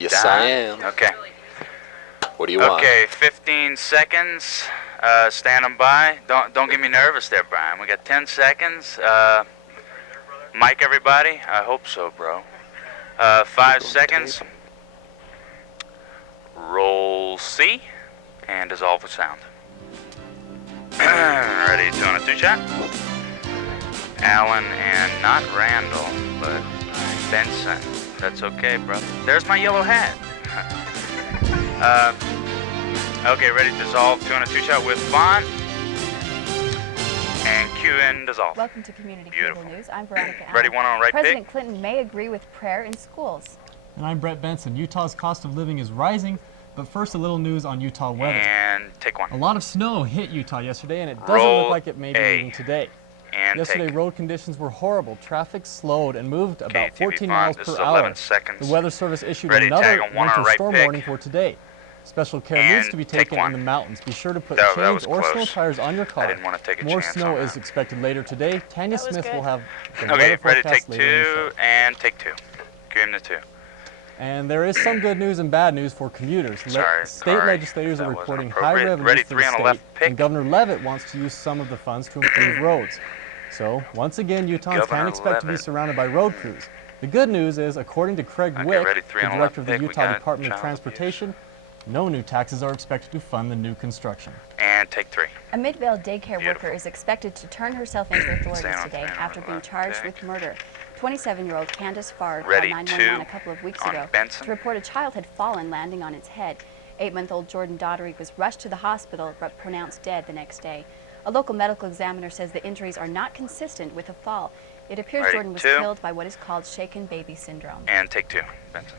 Yes, I am. Okay. What do you want? Okay, 15 seconds. Standing by. Don't get me nervous there, Brian. We got 10 seconds. Mic everybody? I hope so, bro. 5 seconds. Roll C and dissolve with sound. Ready, 2 on a 2 shot. Allen and not Randall, but Benson. That's okay, brother. There's my yellow hat. Okay, ready to dissolve 2 on a 2 shot with font. And cue in dissolve. Welcome to Community Cable News. I'm Veronica Allen. Ready, 1 on right President pick. Clinton may agree with prayer in schools. And I'm Brett Benson. Utah's cost of living is rising, but first a little news on Utah weather. And take 1. A lot of snow hit Utah yesterday, and it doesn't look like it may be raining today. And yesterday, take. road conditions were horrible. Traffic slowed and moved about KTV 14 font. miles This per is hour. 11 seconds. The Weather Service issued Ready, another tag on 1 on winter right storm pick. warning for today. Special care And needs to be take taken 1. in the mountains. Be sure to put That shades was or snow close. tires on your car. I didn't want to take a More chance snow on is that. expected later today. Tanya Smith will have the Okay, weather ready, forecast take later in the 2 show. and take 2. Cue in the 2. And there is some good news and bad news for commuters. Sorry, State legislators that are wasn't reporting high appropriate. revenues Ready, for 3 the on the state, left pick. and Governor Leavitt wants to use some of the funds to improve roads. So, once again, Utahns Governor can expect to be Leavitt. surrounded by road crews. The good news is, according to Craig Okay, Wick, ready, the 3 on the director left of the pick. We Utah got Department of child Transportation, no new taxes are expected to fund the new construction. And take 3. A Midvale daycare Beautiful. worker is expected to turn herself into authorities Stand on today 3 on after the being left charged pick. with murder. 27-year-old Candace Fard Ready, called 2 911 a couple of weeks on ago Benson. to report a child had fallen, landing on its head. 8-month-old Jordan Daughtery was rushed to the hospital but pronounced dead the next day. A local medical examiner says the injuries are not consistent with a fall. It appears Ready, Jordan was 2 killed by what is called shaken baby syndrome. And take 2. Benson.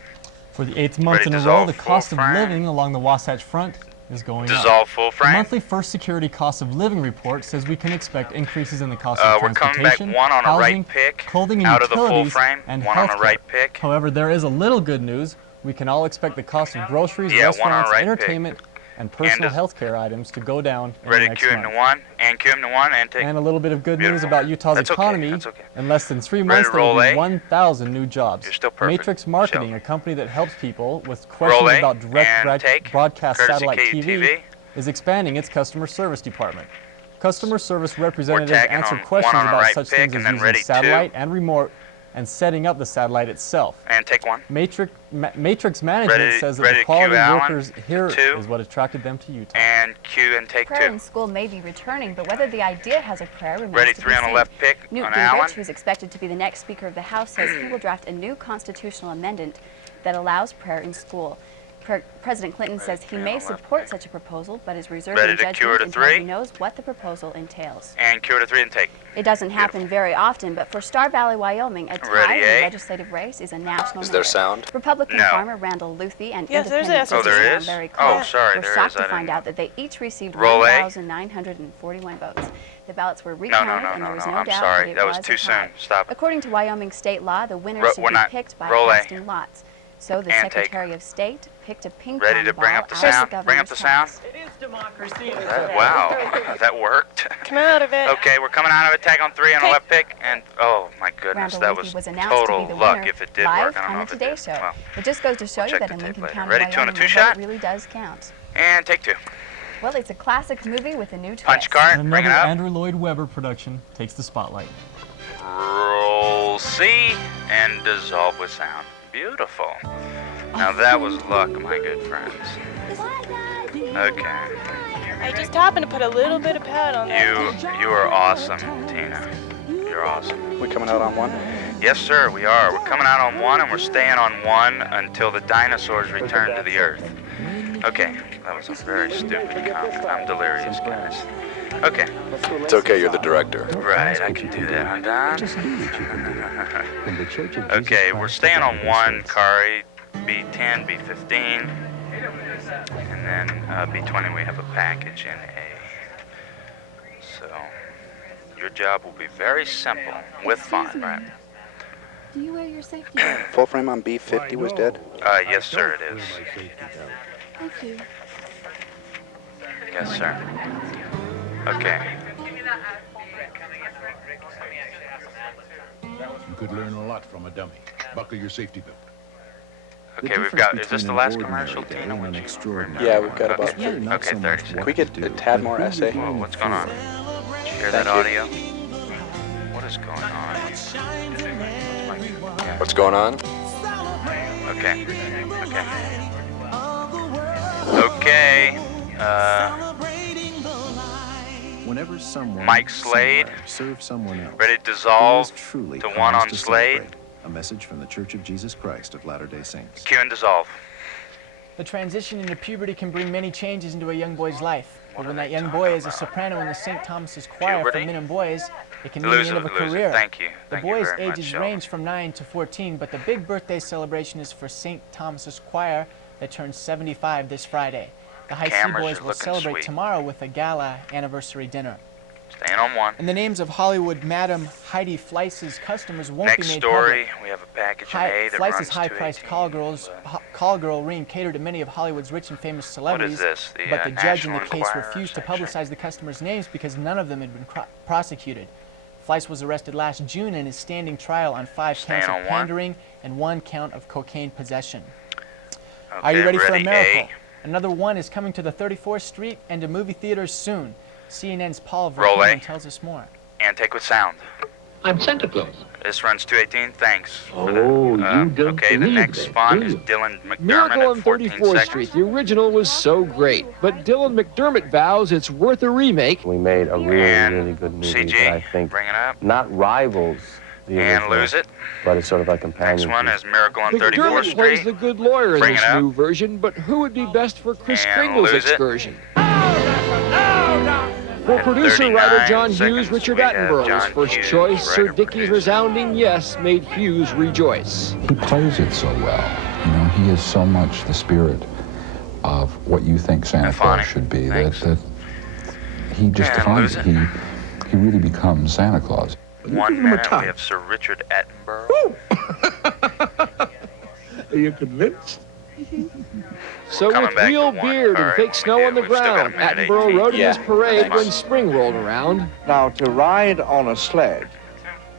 For the 8th month Ready, in a row, dissolve the full cost of frame. living along the Wasatch Front is going up. Dissolve full The frame. monthly First Security Cost of Living report says we can expect increases in the cost of We're coming back transportation, 1 on a housing, right pick. clothing and Out of the full utilities, frame. and 1 on a healthcare. right pick. However, there is a little good news. We can all expect the cost of groceries, Yeah, 1 on a restaurants, right pick. entertainment, and personal dis- health care items to go down in the Ready, next cue him to month. 1. And cue him to 1 and take. And a little bit of good news Beautiful. about Utah's That's okay, economy. that's okay. In less than 3 Ready months, to there will roll be A? 1,000 new jobs. You're still perfect. Matrix Marketing, Michelle. a company that helps people with Roll questions A about direct and take. broadcast Courtesy satellite KTV. TV, is expanding its customer service department. Customer service representatives tagging answer on questions 1 on a about right such pick things and as then using ready, 2. satellite and remote and setting up the satellite itself. And take 1. Matrix Management Ready- says that ready the to quality cue Allen. workers here 2. is what attracted them to Utah. And cue and take Prayer 2. in school may be returning, but whether the idea has a prayer remains Ready, to 3 be on the seen. left pick Newt on Gingrich, Allen. who's expected to be the next Speaker of the House, says he will draft a new constitutional amendment that allows prayer in school. President Clinton says he 3 on may the left support pick. such a proposal, but is reserving Ready to cue her judgment to until 3. he knows what the proposal entails. And cue to 3 and take. It doesn't happen very often, but for Star Valley, Wyoming, a tie Ready, in the A? legislative race is a national Is there matter. sound? Republican No. farmer Randall Luthi and Yes, there's independent the Oh, there Susan is? Mary Oh, Cole sorry, were there shocked is. I to find didn't out that they each received Roll A. 1,941 votes. The ballots were No, recounted, no, and there was no. no I'm doubt sorry. that it That was was too a tie. soon. Stop it. According to Wyoming state law, the winner Ro- should we're be not- picked by roll A. casting lots. So the And take. Secretary of State picked a ping Ready pong to bring ball up the out of sound? Bring up governor's the sound? house. It is democracy. Wow, that worked. Come out of it. Okay, we're coming out of it. Tag on 3 on the Take. left pick. And oh my goodness, Randall that Luthi was announced total to be the luck winner if it did live work. I don't on know the if it Today did. Show. Well, It just goes to show we'll you check that in the tape Lincoln later. County, Ready, 2 on a Wyoming, 2 the shot? vote really does count. and take 2. Well, it's a classic movie with a new twist. Punch card. And Bring it another up. Andrew Lloyd Webber production takes the spotlight. Roll C and dissolve with sound. Beautiful. Now that was luck, my good friends. Okay. I just happened to put a little bit of pad on there. You are awesome, Tina. You're awesome. We coming out on 1? Yes, sir, we are. We're coming out on 1 and we're staying on 1 until the dinosaurs return to the earth. Okay, that was a very stupid comment. I'm delirious, guys. Okay, It's okay, you're the director. right, I can do that. I'm done. Okay, we're staying on 1, Kari, B10, B15, and then B20 we have a package in A. So, your job will be very simple with fun, right? Do you wear your safety belt? Full frame on B50 was dead? Yes, sir, it is. Thank you. Yes, sir. Okay. You could learn a lot from a dummy. Buckle your safety belt. Okay, we've got, is this the last commercial, Tina? Would you remember? Yeah, we've got about. Okay, 30 seconds. Can we get a tad more essay? Whoa, what's going on? Did you hear that audio? What is going on? What's going on? Okay. Okay. Whenever someone Mike Slade, serves someone else, ready to dissolve it is truly to cause one on to Slade. celebrate. A message from the Church of Jesus Christ of Latter-day Saints. Cue and dissolve. The transition into puberty can bring many changes into a young boy's life. But when that young boy is a soprano in the St. Thomas's Choir for Puberty? men and boys, it can mean the end of a career. Thank you. The Thank you boys' very much, ages Sheldon. range from 9 to 14, but the big birthday celebration is for St. Thomas's Choir that turns 75 this Friday. The High C Cameras boys are will looking celebrate sweet. tomorrow with a gala anniversary dinner. Staying on one. And the names of Hollywood Madam Heidi Fleiss's customers won't Next be made story, public. we have a package in A that runs Fleiss's high-priced 218. call girl ring catered to many of Hollywood's rich and famous celebrities. this? The, but the judge in the National case Enquirer refused to section? publicize the customers' names because none of them had been prosecuted. Fleiss was arrested last June and is standing trial on 5 Staying counts of on one? pandering and 1 count of cocaine possession. Okay, Are you ready for a ready, miracle? Another one is coming to the 34th Street and to movie theaters soon. CNN's Paul Roll A. Verhoeven tells us more. And take with sound. I'm Santa Claus. This runs 218. Thanks. for Oh, the, you don't Okay, the believe next it, font do is you? Dylan McDermott Miracle on at 14 34th seconds. Street. The original was so great, but Dylan McDermott vows it's worth a remake. We made a really, And really good movie CG, that I think bring it up. not rivals the And original, lose it. but it's sort of a Next companion. one is Miracle on 34th McDermott plays Street. the good lawyer in Bring this it up. new version, but who would be best for Chris And Kringle's lose it. excursion? For At producer-writer 39 John Hughes, seconds, Richard we have Attenborough was John first Hughes, choice. Sir writer, Dickey's producer. resounding yes made Hughes rejoice. He plays it so well. You know, he is so much the spirit of what you think Santa And funny. Claus should be Thanks. that he just And defines lose it. it. He really becomes Santa Claus. 1 minute, we have Sir Richard Attenborough. Are you convinced? So Coming with back real to one, beard and Kari, fake when snow we on the did, we've still got a ground, minute Attenborough 18. rode in his Yeah, parade thanks. when spring rolled around. Now, to ride on a sled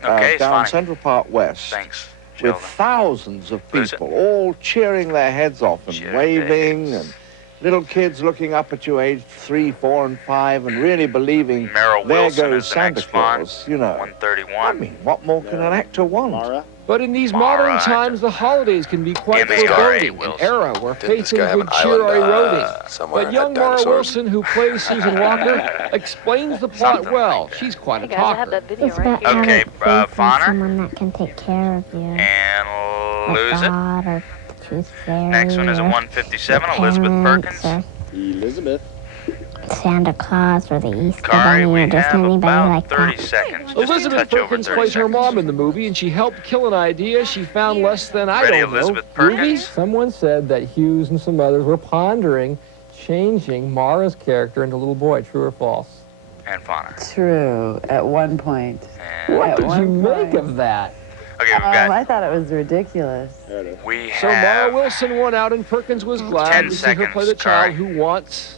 Okay, it's down fine. Central Park West Thanks, with Sheldon. thousands of Lose it. people all cheering their heads off and Cheering waving, days. and little kids looking up at you aged 3, 4, and 5 and really believing Merrill there Wilson goes is the Santa next font. Claus, you know. 131. I mean, what more can an actor want? But in these Mara. modern times, the holidays can be quite M.A.R.A. foreboding, an Wilson. era where Didn't faith this guy and have good an cheer are island, eroding. somewhere But and young had Mara dinosaurs? Wilson, who plays Susan Walker, explains the plot Something well. like that. She's quite a Hey guys, I have talker. that video It's right about here. Okay, having faith in Fonner. someone that can take care of you. And A lose it. God or tooth fairy. Next one is a or 157, your Elizabeth parents, Perkins. Elizabeth. or Santa Claus or the Easter Kari, Bunny we or just have anybody about like 30 that. seconds. Just Elizabeth touch over Perkins 30 plays her seconds. mom in the movie, and she helped kill an idea she found less than, I Ready, don't know, Elizabeth groovy? Perkins? Someone said that Hughes and some others were pondering changing Mara's character into a little boy. True or false? And Fonner. True, at one point. And What At did you one make point. of that? Okay, we've got. I thought it was ridiculous. We So Mara have Wilson won out, and Perkins was 10 glad to see her play the seconds, Kari. child who wants.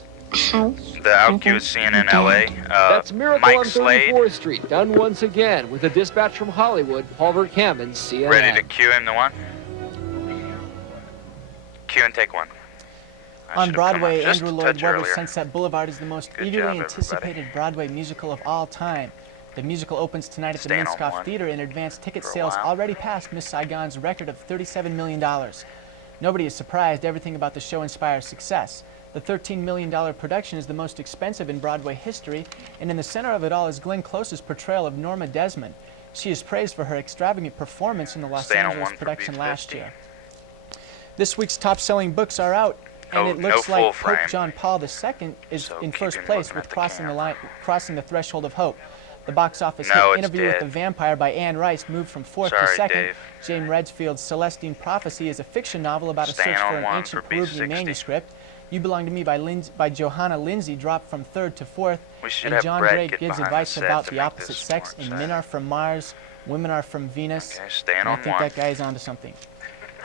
the outcue is CNN LA. That's Miracle Mike on Slade. 34th Street, done once again with a dispatch from Hollywood. Paul Verhoeven, CNN. Ready to cue him the one? Cue and take one. I On should have come Broadway, up just Andrew a Lloyd touch Webber's earlier. Sunset Boulevard is the most Good eagerly job, everybody. anticipated Broadway musical of all time. The musical opens tonight at the Staying on Minskoff one Theater, and advanced ticket for a sales while. already passed Miss Saigon's record of $37 million. Nobody is surprised. Everything about the show inspires success. The $13 million production is the most expensive in Broadway history, and in the center of it all is Glenn Close's portrayal of Norma Desmond. She is praised for her extravagant performance in the Los Staying on Angeles one for production last B50. year. This week's top-selling books are out, and No- it looks no like full Pope frame. John Paul II is So in keep first him place looking with at the crossing the threshold of hope. The box office No, hit it's Interview with dead. the Vampire by Anne Rice moved from fourth Sorry, to second. Dave. James Redfield's Celestine Prophecy is a fiction novel about a Staying search for on an one ancient for Peruvian B60. manuscript. You Belong to Me by Johanna Lindsay dropped from third to fourth. We should And have John Brad Gray get gives behind advice the set about to the make opposite this sex more in Men exciting. Are From Mars, Women Are From Venus. Okay, staying And I on think one. that guy is onto something.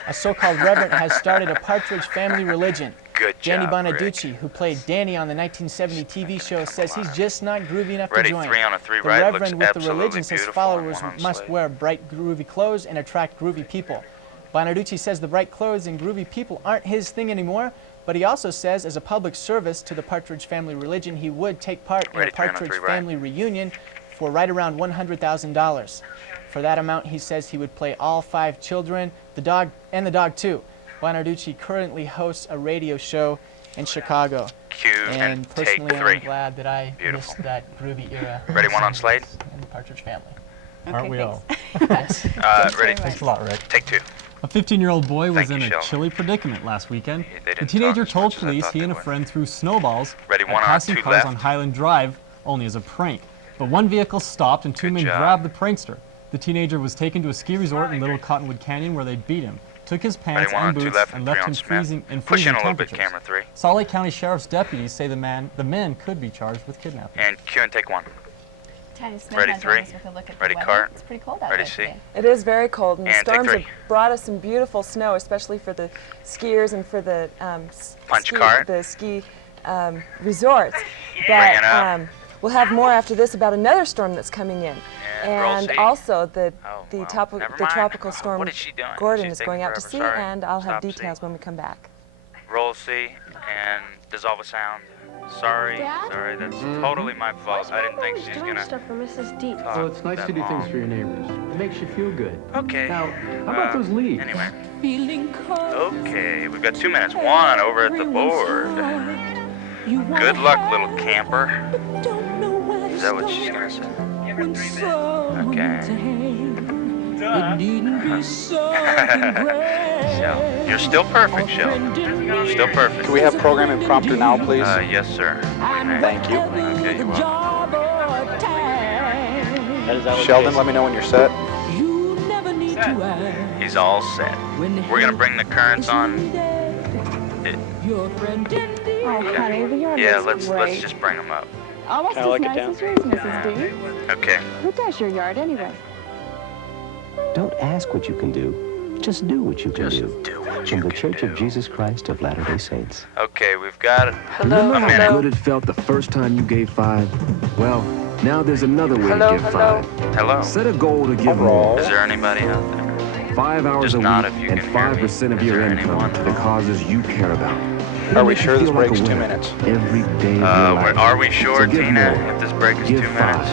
A so-called reverend has started a Partridge Family religion. Good Danny job, Bonaducci, who played Danny on the 1970 TV show, says he's just not groovy enough Ready, to join. 3 on a 3 The right, looks reverend with the absolutely religion says beautiful, followers and one on must Slade. wear bright, groovy clothes and attract groovy people. Bonarducci says the bright clothes and groovy people aren't his thing anymore, but he also says as a public service to the Partridge family religion, he would take part in a Partridge family reunion for right around $100,000. For that amount, he says he would play all 5 children, the dog too. Bonarducci currently hosts a radio show in Chicago. Cue and personally, take 3. I'm glad that I missed that groovy era. Ready, 1 on Slade? And the Partridge family. Aren't we all? Yes. Ready? Thanks a lot, Rick. Take 2. A 15-year-old boy was Thank in you, a Sheldon. chilly predicament last weekend. They The didn't teenager talk as told much as I police thought he they and a would. friend threw snowballs Ready, at 1 on, passing 2 cars left. on Highland Drive, only as a prank. But one vehicle stopped and 2 men job. grabbed the prankster. The teenager was taken to a ski resort in Little Cottonwood Canyon where they beat him, took his pants Ready, 1 on, and 2 boots, left, and 3 left on him Smith. freezing Push in freezing a little bit, temperatures. camera 3. Salt Lake County Sheriff's deputies say the men could be charged with kidnapping. And cue and take 1. Tanya Smith Ready, now 3. joins us with a look at the Ready, weather. cart. It's pretty cold out Ready, there C. today. It is very cold, and the And take storms 3. have brought us some beautiful snow, especially for the skiers and for the Punch cart. the ski resorts. Bring it But up. we'll have more after this about another storm that's coming in, And roll and C. also the never the mind. tropical storm What is she doing? Gordon She's is taking going out to forever. sea, Sorry. and I'll have Stop C. details when we come back. Roll C and dissolve a sound. Sorry, Dad? sorry, that's totally my fault. I didn't think she was gonna stuff for Mrs. D. talk Well, it's nice that to do long. things for your neighbors. It makes you feel good. Okay. Now, how about those leaves? Anyway. Okay, we've got 2 minutes. 1 over at the board. Good luck, little camper. Is that what she's gonna say? Okay. Shell. You're still perfect, Shell. Still perfect. Can we have program and prompter now, please? Yes, sir. Thank you. Okay, you're welcome. Sheldon, let me know when you're set. He's all set. We're gonna bring the currents on. Oh, honey, the yard Yeah, looks let's great. just bring them up. Almost Can I as look it nice down? as yours, Mrs. D. Okay. Who does your yard anyway? Don't ask what you can do. Just do what you can do. From the Church of Jesus Christ of Latter-day Saints. Okay, we've got Remember a how minute. good it felt the first time you gave 5? Well, now there's another way to give 5. Hello. Set a goal to give more. Is there anybody out there? 5 hours Just a week nod if you and can hear me. 5% of Is your there income anyone? to the causes you care about. Are we It'll sure make you this feel like break's a 2 winner minutes? Every day of your life. Are we sure, So give Tina, more. if this break is Give 2 5. minutes?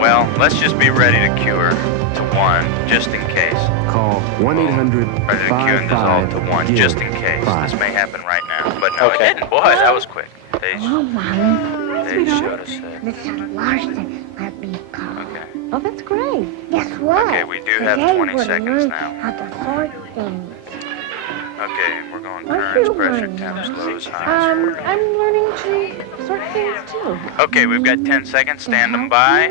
Well, let's just be ready to cue her to 1, just in case. Call 1-800-55-GIVE. 1, just in case. This may happen right now. But no, Okay. it didn't. Boy, that was quick. They Mommy. showed us that. Mrs. Larson let me call. Okay. Oh, that's great. Guess what? Okay, we do have Today 20 we're seconds learning now. How to sort things. Okay, we're going What currents, you pressure, learning, temps, Mama? lows, highs. I'm learning to sort things too. Okay, we've got 10 seconds. Stand them by.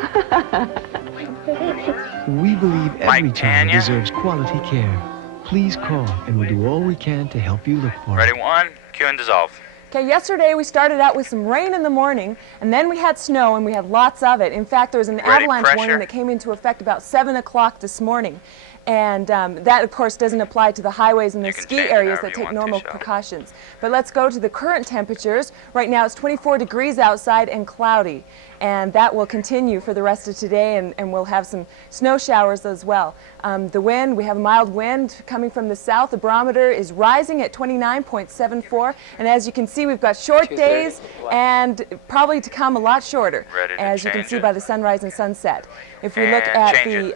We believe every Mike child Tanya. deserves quality care. Please call, and we'll do all we can to help you look for it. Ready, 1, cue and dissolve. Okay, yesterday we started out with some rain in the morning, and then we had snow, and we had lots of it. In fact, there was an Ready, avalanche pressure. warning that came into effect about 7 o'clock this morning. And that, of course, doesn't apply to the highways and the can ski change it areas however that you take want to, normal Shelley. precautions. But let's go to the current temperatures. Right now it's 24 degrees outside and cloudy. And that will continue for the rest of today, and we'll have some snow showers as well. The wind, we have a mild wind coming from the south. The barometer is rising at 29.74. And as you can see, we've got short days and probably to come a lot shorter, Ready to as you can change see it. by the sunrise and sunset. If we look And at change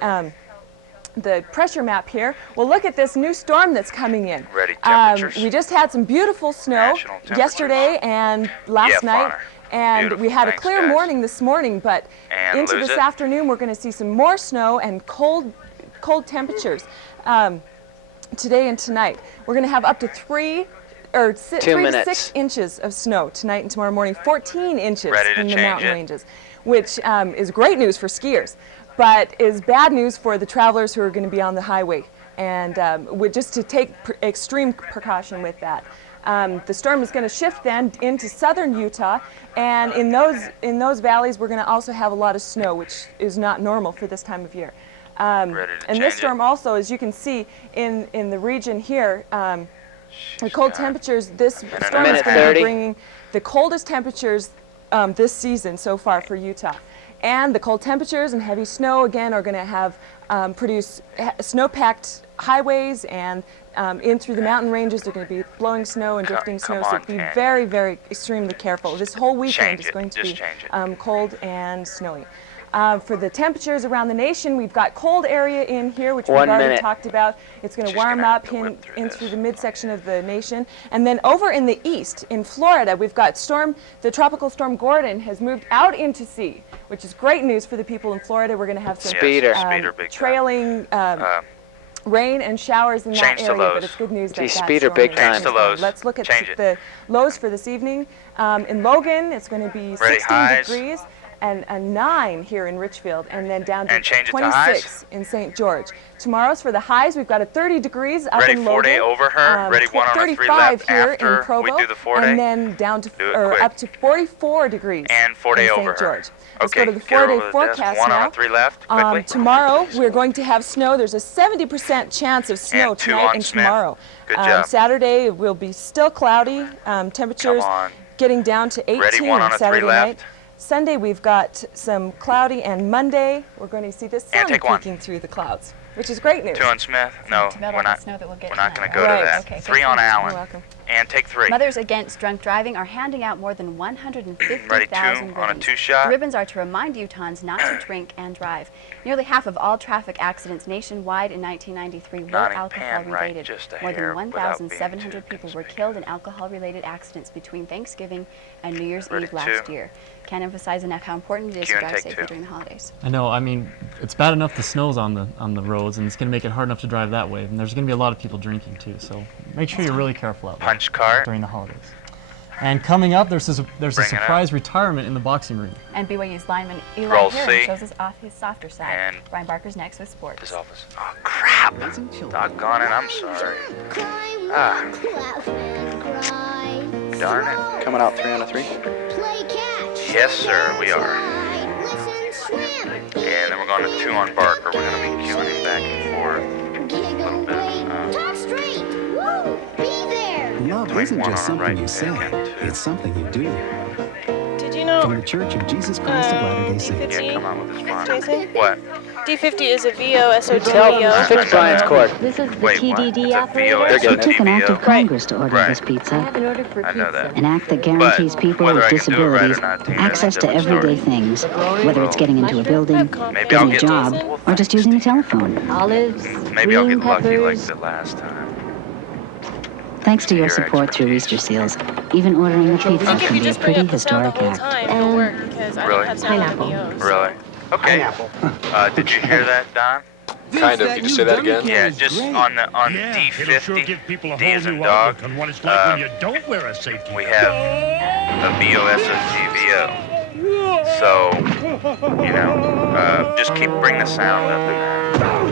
the pressure map here, we'll look at this new storm that's coming in. Ready, temperatures. We just had some beautiful snow National temperatures. yesterday and last Yeah, night. Bonner. And Beautiful. we had a Thanks, clear guys. morning this morning, but And into lose this it. afternoon we're going to see some more snow and cold temperatures today and tonight. We're going to have up to 3 to 6 inches of snow tonight and tomorrow morning, 14 inches Ready to in the change mountain it. ranges, which is great news for skiers, but is bad news for the travelers who are going to be on the highway. And just to take extreme precaution with that. The storm is going to shift then into southern Utah, and in those valleys we're going to also have a lot of snow, which is not normal for this time of year. And this storm also, as you can see in the region here, the cold temperatures, this storm is going to be bringing the coldest temperatures this season so far for Utah. And the cold temperatures and heavy snow, again, are going to have produce snow-packed highways, and in through the mountain ranges, they're going to be blowing snow and drifting snow, so be very, very extremely careful. This whole weekend is going to be cold and snowy. For the temperatures around the nation, we've got cold area in here, which we've already talked about. It's going to warm up in through the midsection of the nation. And then over in the east, in Florida, we've got the tropical storm Gordon has moved out into sea, which is great news for the people in Florida. We're going to have some trailing rain and showers in that area, but it's good news that that storm big time. Let's look at the lows for this evening. In Logan, it's going to be 16 degrees. And 9 here in Richfield, and then down to 26 in St. George. Tomorrow's for the highs, we've got a 30 degrees up in Logan. Ready 4-day over her, ready 1 on a 3 left here after in Provo, we do the 4-day. and then down to up to 44 degrees and 4-day in over St. George. Let's Okay, go to the 4-day forecast 1 now. on a 3 left, quickly. Tomorrow, we're going to have snow. There's a 70% chance of snow and 2 tonight on and Smith. tomorrow. Good job. Saturday will be still cloudy. Temperatures getting down to 18 ready 1 on a 3 Saturday left. night. Sunday, we've got some cloudy, and Monday, we're going to see the sun peeking through the clouds, which is great news. 2 on Smith. No, we're not going to go to that. Okay, 3 on Allen. You're welcome. And take 3. Mothers Against Drunk Driving are handing out more than 150,000 Ready 2 on a 2-shot. The ribbons are to remind Utahns not to drink and drive. Nearly half of all traffic accidents nationwide in 1993 were alcohol-related. More than 1,700 people were killed in alcohol-related accidents between Thanksgiving and New Year's Eve last year. Can't emphasize enough how important it is to drive safely during the holidays. I know. I mean, it's bad enough the snow's on the roads, and it's going to make it hard enough to drive that way. And there's going to be a lot of people drinking too. So make sure you're really careful out there during the holidays. And coming up, there's a surprise retirement in the boxing ring. And BYU's lineman Eli Heron shows us off his softer side. And Brian Barker's next with sports. His office. Oh crap! Doggone it! I'm sorry. Darn it! Coming out 3 on a 3. Yes, sir, we are. And then we're going to 2 on Barker. We're going to be queuing him back and forth a little bit. Love isn't just something you say, it's something you do. Did you know From the Church of Jesus Christ of Latter-day Saints. Yeah, come on with this fun. Jason? What? D50 is a VO-SOT Tell them VO. to fix Brian's cord. This is the Wait, what? TDD It's a operator. It took an act of VO. Congress to order Right. this pizza. I know that. An act that guarantees But people whether with I can do it right or disabilities not, Tina, access that's a to different everyday story. things, whether it's getting into a building, Maybe I'll getting a get job, lucky. or just using a telephone. Olives, Maybe I'll get green lucky like peppers. the last time. Thanks to your support through Easter Seals, even ordering a pizza If can you be a just bring pretty up the sound the historic whole act. time, it'll work, because I don't have sound on the VOs. Really? Okay. Did you hear that, Don? Kind of. Could you say that again? Yeah, just on D50, D as in dog, on what it's like when you don't wear a safety we have a VOSOTVO. So, just bring the sound up in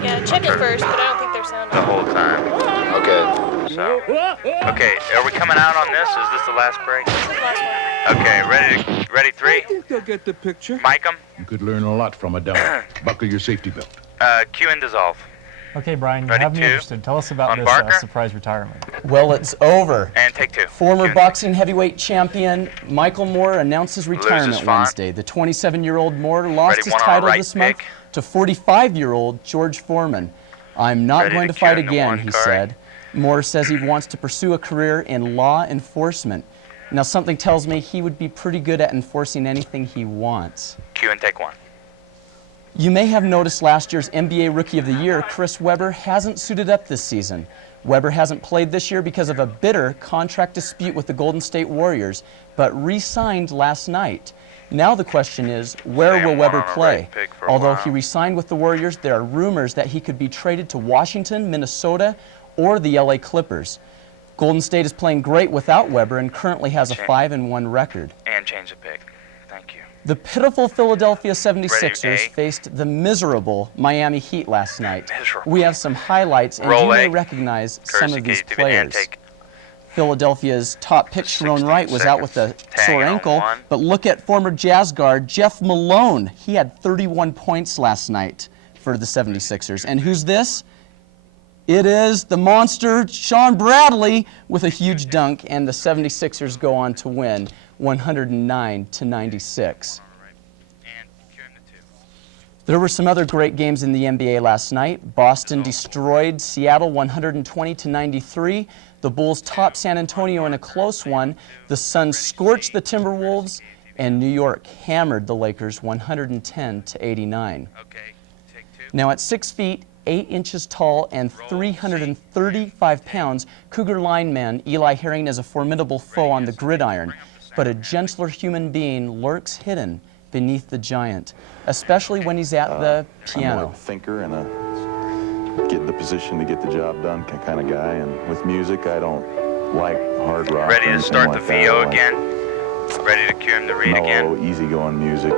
Yeah, check it first, but I don't think there's sound the whole time. Okay. So, okay, are we coming out on this? Is this the last break? This is the last one. Okay, ready 3? I think they'll get the picture. Mic 'em. You could learn a lot from a dog. Buckle your safety belt. Cue and dissolve. Okay, Brian, you Ready, have me 2? interested. Tell us about On this Barker? surprise retirement. Well, it's over. And take 2. Former boxing heavyweight champion Michael Moore announced his retirement fun. Wednesday. The 27-year-old Moore lost Ready, his 1 on title right this month pick. to 45-year-old George Foreman. I'm not Ready going to to fight cue in the again, 1 he card. said. Moore says he wants to pursue a career in law enforcement. Now, something tells me he would be pretty good at enforcing anything he wants. Cue and take 1. You may have noticed last year's NBA Rookie of the Year, Chris Webber, hasn't suited up this season. Webber hasn't played this year because of a bitter contract dispute with the Golden State Warriors, but re-signed last night. Now the question is, where will Webber play? Although he re-signed with the Warriors, there are rumors that he could be traded to Washington, Minnesota, or the LA Clippers. Golden State is playing great without Webber and currently has a 5-1 record. And change the pick. Thank you. The pitiful Philadelphia 76ers Ready, faced the miserable Miami Heat last night. Miserable. We have some highlights, and Roll you may A. recognize Courtesy some of these KTV, and players. take Philadelphia's top pick, Sharon Wright, was out with a sore Tang on ankle, 1. but look at former Jazz guard Jeff Malone. He had 31 points last night for the 76ers. And who's this? It is the monster Sean Bradley with a huge dunk, and the 76ers go on to win 109-96. There were some other great games in the NBA last night. Boston destroyed Seattle 120-93. The Bulls topped San Antonio in a close one. The Suns scorched the Timberwolves, and New York hammered the Lakers 110-89. Now at 6 feet, 8 inches tall and 335 pounds, Cougar lineman Eli Herring is a formidable foe on the gridiron, but a gentler human being lurks hidden beneath the giant, especially when he's at the piano. I'm more of a thinker and a get in the position to get the job done kind of guy, and with music I don't like hard rock. Ready to start the VO like again? Ready to cue him to read mellow, again? easygoing music.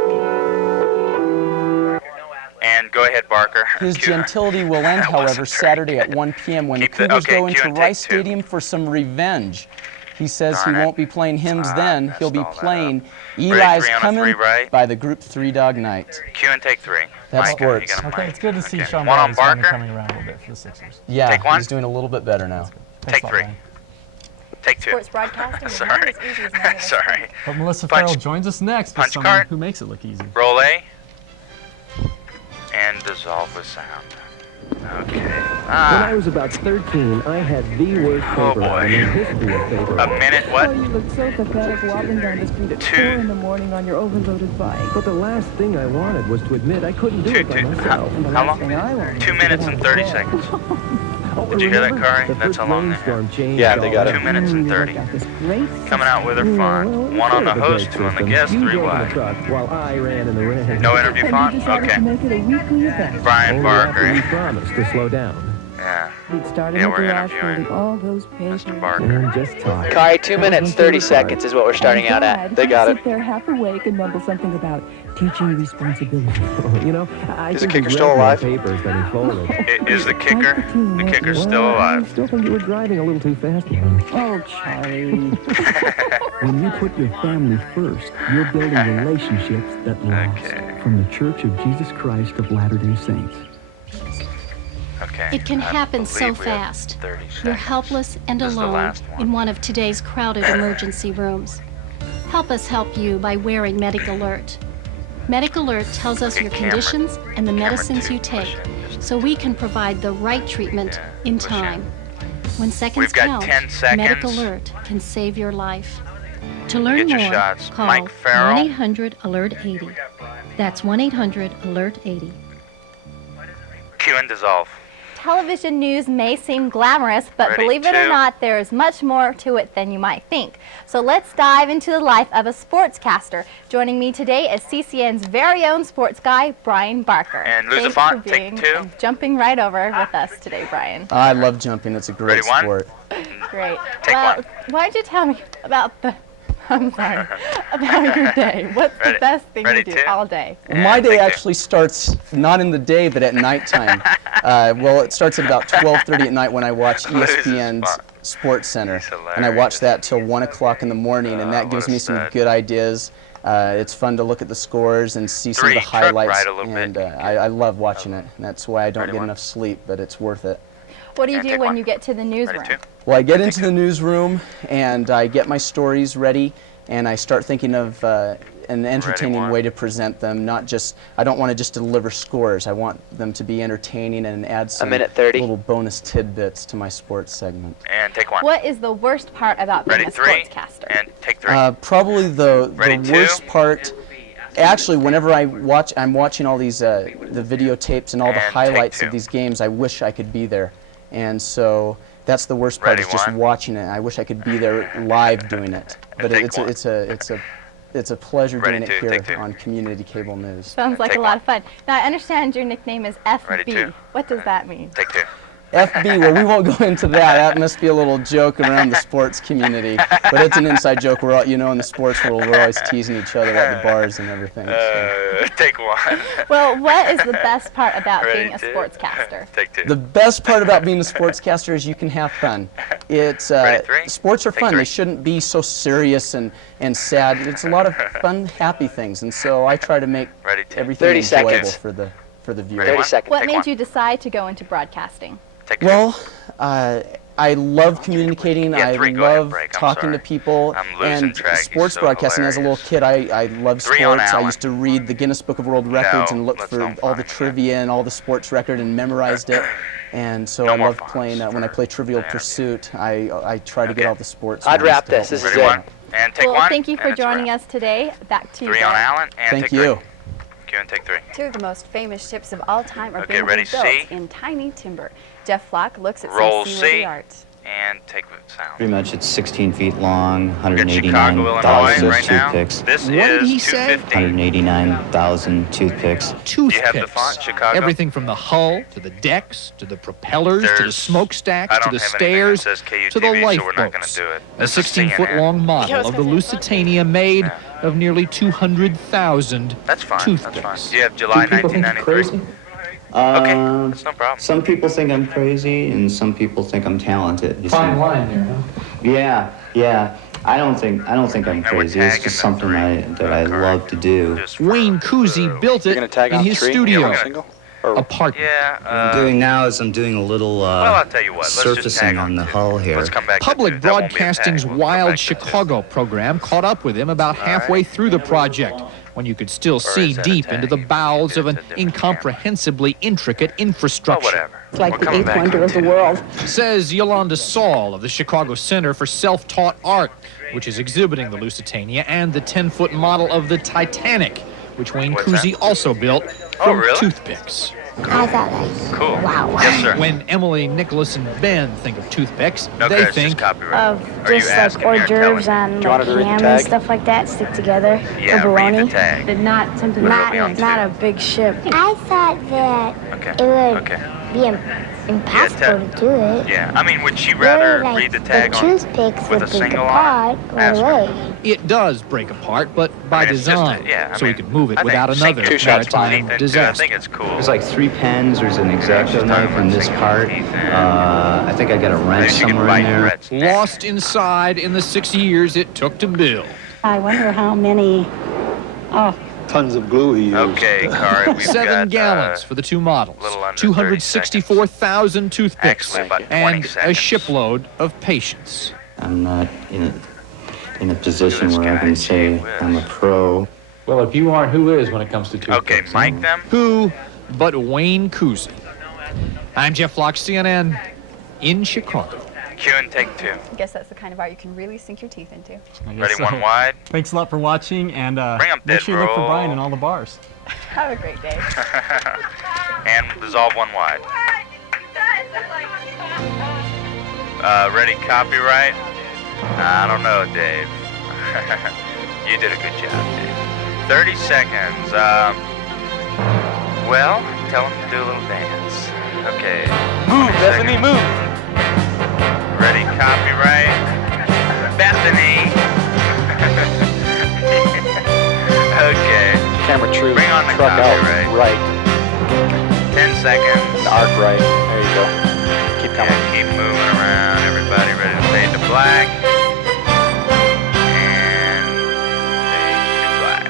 And go ahead, Barker. His gentility will end, however, Saturday at 1 p.m. when the Cougars go into Rice Stadium for some revenge. He says he won't be playing hymns then. He'll be playing Eli's Coming by the group 3 Dog Night. Cue and take 3. That's Mike, sports. Okay, it's good to see Sean One on Bradley's Barker. coming around a little bit for the Sixers. Yeah, Take 1. he's doing a little bit better now. Take 3. Take 2. Sports broadcasting is Sorry. not as easy as many. Sorry. But Melissa Punch. Farrell joins us next with Punch someone card. who makes it look easy. Roll A. And dissolve with sound. Okay. When I was about 13, I had the worst paper out in the history of paper. A minute, what? Oh, you look so pathetic wobbling down the street at 4 in the morning on your overloaded bike. But the last thing I wanted was to admit I couldn't do it by myself. How long? 2 minutes and 30 seconds. Did you hear that, Kari? That's how long they have. Yeah, they got it. 2 minutes and 30. Coming out with her font. 1 on the host, 2 on the guest, 3 wide. While I ran in the rain. No interview font? Okay. Brian Barker. We promised to slow down. Yeah. We'd started Yeah, at we're the garage interviewing holding all those papers. Mr. Barker. And just talk. Kai, 2 minutes, 30 seconds is what we're starting out at. They got it. Sit there half awake and mumble something about teaching responsibility. You know, I Is the think kicker he still read my alive? papers that he folded. Is the kicker? The kicker's still I alive. still think you were driving a little too fast, man. Oh, Charlie. When you put your family first, you're building relationships that last. From the Church of Jesus Christ of Latter-day Saints. Okay. It can happen so believe we have fast. 30 You're seconds. helpless and This is the alone last one. in one of today's crowded emergency rooms. Help us help you by wearing Medic Alert. Medic Alert tells us Okay, your camera- conditions and the camera medicines 2, you take, push in, so we can provide the right treatment in push in. time. When seconds We've got count, 10 seconds. Medic Alert can save your life. To learn Get your more, shots. call Mike Farrell. 1-800-ALERT-80. That's 1-800-ALERT-80. Cue and dissolve. Television news may seem glamorous, but Ready, believe it or 2. not, there is much more to it than you might think. So let's dive into the life of a sportscaster. Joining me today is CCN's very own sports guy, Brian Barker. And lose the Thanks font, for take being 2. and jumping right over with us today, Brian. I love jumping. It's a great Ready, 1? sport. Great. Take well, 1. why don't you tell me about about your day? What's the Ready. best thing Ready, you do 2. all day? My day actually starts not in the day, but at nighttime. Well, it starts at about 12:30 at night when I watch ESPN's Sports Center, and I watch that till 1 o'clock in the morning, and that gives me some good ideas. It's fun to look at the scores and see some of the 3, truck highlights, ride a little and bit. I love watching it. And that's why I don't Ready, get 1. enough sleep, but it's worth it. What do you And do take when 1. you get to the newsroom? Ready, 2. Well, I get into the newsroom and I get my stories ready, and I start thinking of an entertaining way to present them. Not just, I don't want to just deliver scores. I want them to be entertaining and add some minute 30. little bonus tidbits to my sports segment. And take 1. What is the worst part about being Ready, a 3. sportscaster? And take 3. Probably the Ready, 2. worst part. Actually, whenever I'm watching all these the videotapes and all the And take highlights 2. of these games, I wish I could be there, and so that's the worst part. Ready, Is just 1. watching it. I wish I could be there live doing it, but take it's 1. a pleasure Ready, doing it 2. here Take 2. on community cable news. Sounds like Take a lot 1. of fun. Now, I understand your nickname is FB. Ready, 2. What does that mean? Take 2. FB, well, we won't go into that. That must be a little joke around the sports community. But it's an inside joke. We're all, in the sports world, we're always teasing each other at the bars and everything. So. Take 1. Well, what is the best part about Ready, being a 2. sportscaster? Take 2. The best part about being a sportscaster is you can have fun. It's Ready, 3. sports are Take fun. 3. They shouldn't be so serious and sad. It's a lot of fun, happy things, and so I try to make Ready, 2. everything 30 enjoyable seconds. for the viewer. 30 seconds. What Take made 1. you decide to go into broadcasting? Take 2. Well, I love communicating. I love talking to people. And sports broadcasting, as a little kid, I loved sports. I used to read the Guinness Book of World Records and look for all the trivia and all the sports record and memorized it. And so I love playing, when I play Trivial Pursuit, I try to get all the sports. I'd wrap this. This is it. And take well, one. Thank you for joining us today. Back to you. 3 on Allen, and thank take you. 3. Q and take 3. Two of the most famous ships of all time are Okay, being ready, rebuilt C. in tiny timber. Jeff Flock looks at Roll some seaworthy C. art. And take sound. Pretty much it's 16 feet long, Chicago, Illinois, 189,000 right now. toothpicks. This What is did he say? 250. 189,000 toothpicks. Do you have the font, Chicago? Everything from the hull to the decks to the propellers to the There's- smokestacks I to don't the have anything that stairs says to the KUTV, so we're not going to lifeboats. do it. A This is CNN. 16-foot-long model of the Lusitania made of nearly 200,000 That's fine. toothpicks. That's fine. Do you have July 1993? Okay, that's no problem. Some people think I'm crazy, and some people think I'm talented. Fine line there, huh? Yeah. I don't think I'm crazy. It's just something that I love to do. Wayne Cousy built it in his studio. Apart. Yeah. What I'm doing now is I'm doing a little well, I'll tell you what. Let's just surfacing on the hull here. Let's come back Public to two. That won't be a Broadcasting's tag. We'll come Wild back to Chicago program caught up with him about halfway through the project, when you could still see deep into the bowels of an incomprehensibly intricate infrastructure. whatever. It's like the eighth wonder of the world. Says Yolanda Saul of the Chicago Center for Self-Taught Art, which is exhibiting the Lusitania and the 10-foot model of the Titanic, which Wayne Cousy also built from toothpicks. I thought that. Cool. Wow. Yes, sir. When Emily, Nicholas, and Ben think of toothpicks, Okay, they it's think just copyright. Of Are you just like asking me hors or telling d'oeuvres me? on Do you want like her to read the ham tag? and stuff like that stick together. Yeah, or read the bologna. tag. But not something Not- not a big ship. I thought that Okay. it would Okay. be impossible to do it. Yeah, I mean, would she rather Really, read the like, tag the on toothpicks with a would break single apart on? right Ask her. away. it does break apart, but by it's just a- design, yeah, I so we mean, could move it I think without sink another two shots beneath maritime it, too. I disaster. think it's cool. There's like 3 pens. There's an X-Acto knife in this part. I think I got a wrench somewhere in there. Lost inside in the 6 years it took to build. I wonder how many. Oh, Tons of glue he used. Okay, Kari, we've 7 got, gallons for the two models, little under 264,000 toothpicks, Actually, about 20 and a seconds. shipload of patience. I'm not in a position where I can say I'm a pro. Well, if you aren't, who is when it comes to toothpicks? Okay, mic them. Who but Wayne Cousy? I'm Jeff Flock, CNN, in Chicago. Q and take 2. I guess that's the kind of art you can really sink your teeth into. I guess Ready, so. 1 wide. Thanks a lot for watching, and Bring 'em make dead sure you look for roll. Brian in all the bars. Have a great day. And dissolve 1 wide. Ready, copyright? I don't know, Dave. You did a good job, Dave. 30 seconds. Well, tell him to do a little dance. Okay. Move, Bethany, move. Ready, copyright? Bethany. Okay. Camera true. Bring on the Truck out. copyright. Right. 10 seconds. Arc right. There you go. Keep coming. Yeah, keep moving around. Everybody ready to fade to black. And fade to black.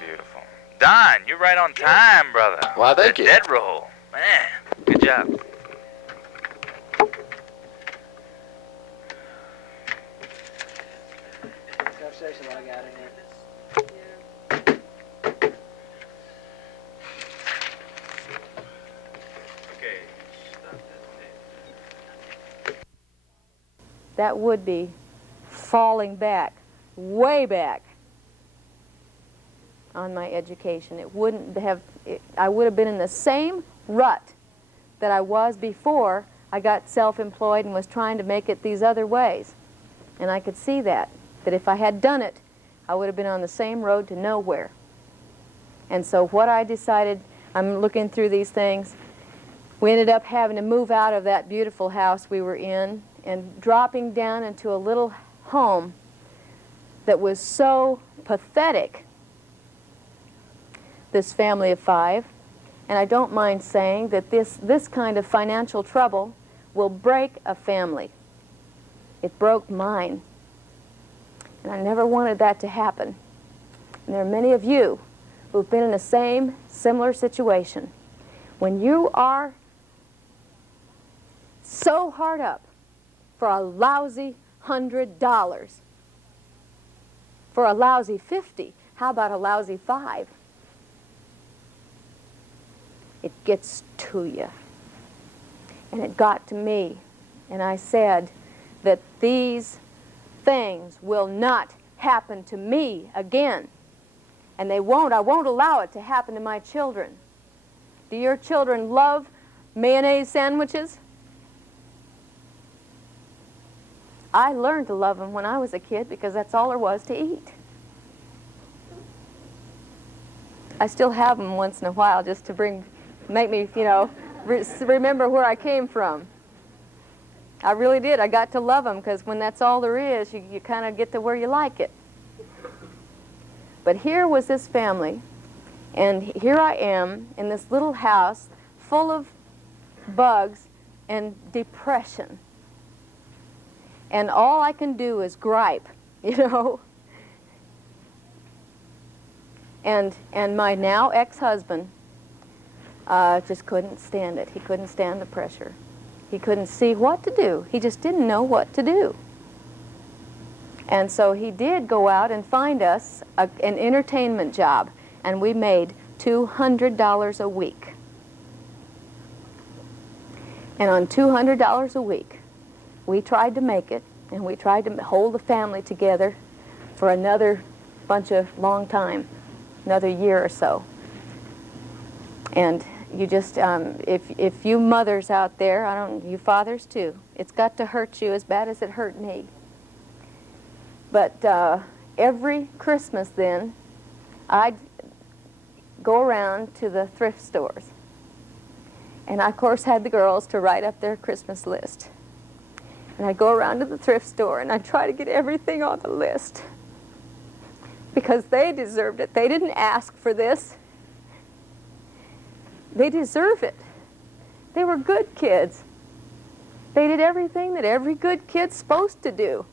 Beautiful. Don, you're right on time, brother. Well, thank you. Dead roll. Man, good job. That would be falling back, way back on my education. It wouldn't have, I would have been in the same rut that I was before I got self-employed and was trying to make it these other ways. And I could see that if I had done it, I would have been on the same road to nowhere. And so what I decided, I'm looking through these things, we ended up having to move out of that beautiful house we were in and dropping down into a little home that was so pathetic, this family of 5. And I don't mind saying that this kind of financial trouble will break a family. It broke mine. And I never wanted that to happen. And there are many of you who've been in the same, similar situation. When you are so hard up for a lousy $100. For a lousy 50, how about a lousy 5? It gets to you. And it got to me. And I said that these things will not happen to me again. And they won't. I won't allow it to happen to my children. Do your children love mayonnaise sandwiches? I learned to love them when I was a kid because that's all there was to eat. I still have them once in a while just to make me, you know, remember where I came from. I really did. I got to love them because when that's all there is, you kind of get to where you like it. But here was this family, and here I am in this little house full of bugs and depression. And all I can do is gripe, you know. And my now ex-husband just couldn't stand it. He couldn't stand the pressure. He couldn't see what to do. He just didn't know what to do. And so he did go out and find us an entertainment job, and we made $200 a week. And on $200 a week, we tried to make it, and we tried to hold the family together for another long time, another year or so. And you just, if you mothers out there, you fathers too, it's got to hurt you as bad as it hurt me. But every Christmas then, I'd go around to the thrift stores. And I, of course, had the girls to write up their Christmas list. And I'd go around to the thrift store and I'd try to get everything on the list. Because they deserved it. They didn't ask for this. They deserve it. They were good kids. They did everything that every good kid's supposed to do.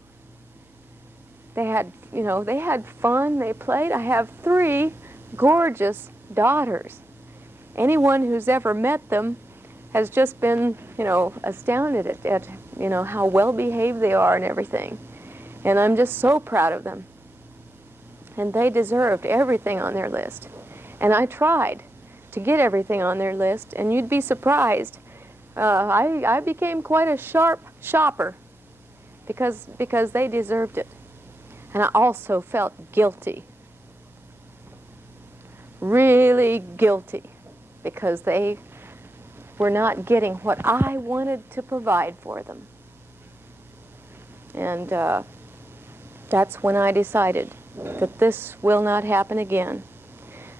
They had, you know, they had fun, they played. I have 3 gorgeous daughters. Anyone who's ever met them has just been, you know, astounded at you know, how well behaved they are and everything. And I'm just so proud of them. And they deserved everything on their list. And I tried to get everything on their list, and you'd be surprised. I became quite a sharp shopper because they deserved it. And I also felt guilty, really guilty, because they were not getting what I wanted to provide for them. And that's when I decided that this will not happen again.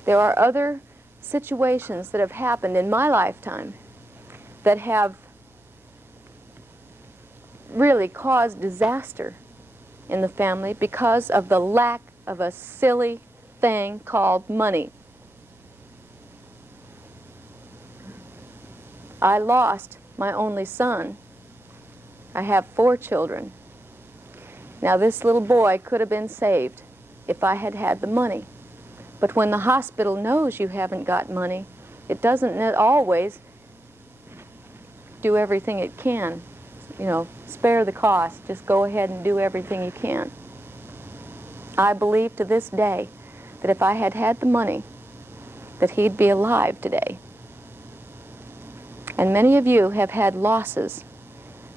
There are other situations that have happened in my lifetime that have really caused disaster in the family because of the lack of a silly thing called money. I lost my only son. I have 4 children. Now this little boy could have been saved if I had had the money. But when the hospital knows you haven't got money, it doesn't always do everything it can. You know, spare the cost. Just go ahead and do everything you can. I believe to this day that if I had had the money, that he'd be alive today. And many of you have had losses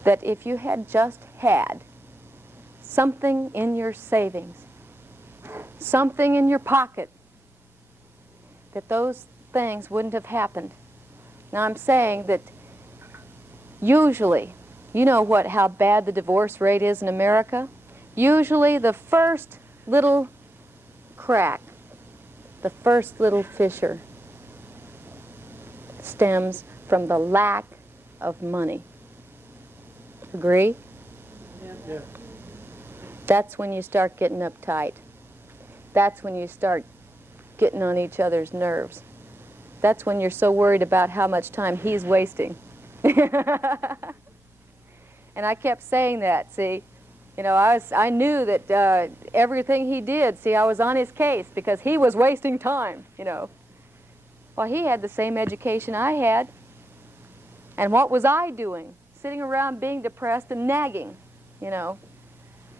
that if you had just had something in your savings, something in your pocket, that those things wouldn't have happened. Now I'm saying that usually, you know how bad the divorce rate is in America? Usually the first little crack, the first little fissure stems from the lack of money. Agree? Yeah. That's when you start getting uptight. That's when you start getting on each other's nerves. That's when you're so worried about how much time he's wasting. And I kept saying that, see. You know, I knew that everything he did, see, I was on his case because he was wasting time, you know. Well, he had the same education I had. And what was I doing? sitting around being depressed and nagging, you know.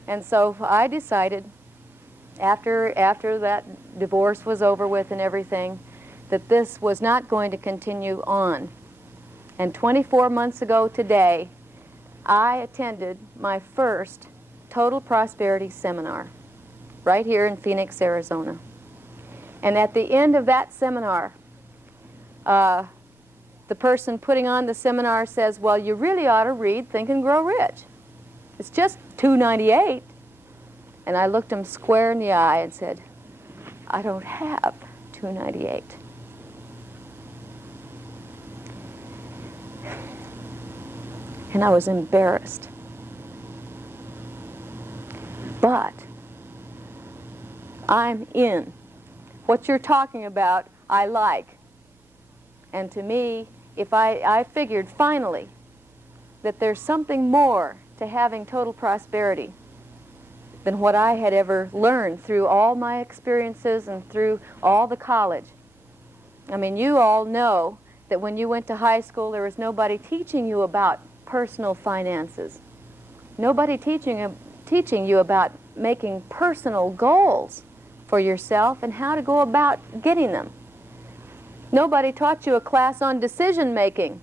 And so I decided, after that divorce was over with and everything, that this was not going to continue on. And 24 months ago today, I attended my first Total Prosperity Seminar right here in Phoenix, Arizona. And at the end of that seminar, the person putting on the seminar says, well, you really ought to read Think and Grow Rich. It's just $2.98. And I looked him square in the eye and said, I don't have $2.98. And I was embarrassed. But I'm in. What you're talking about, I like. And to me, if I figured finally that there's something more to having total prosperity than what I had ever learned through all my experiences and through all the college. I mean, you all know that when you went to high school, there was nobody teaching you about personal finances. Nobody teaching you about making personal goals for yourself and how to go about getting them. Nobody taught you a class on decision making.